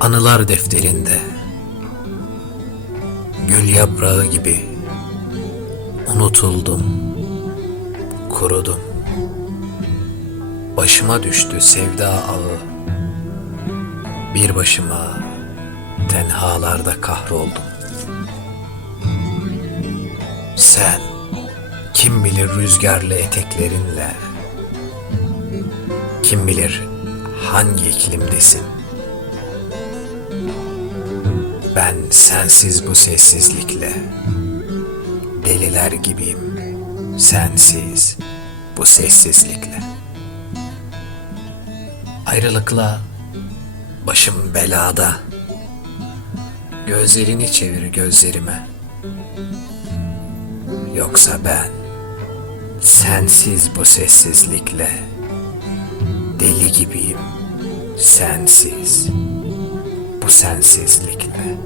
Anılar defterinde. Gül yaprağı gibi Unutuldum Kurudum. Başıma düştü sevda ağı Bir başıma Tenhalarda kahroldum. Sen Kim bilir rüzgarlı eteklerinle Kim bilir hangi iklimdesin Ben sensiz bu sessizlikle. Deliler gibiyim. Sensiz bu sessizlikle. Ayrılıkla Başım belada. Gözlerini çevir gözlerime. Yoksa ben Sensiz bu sessizlikle Deli gibiyim. Sensiz sensizlikle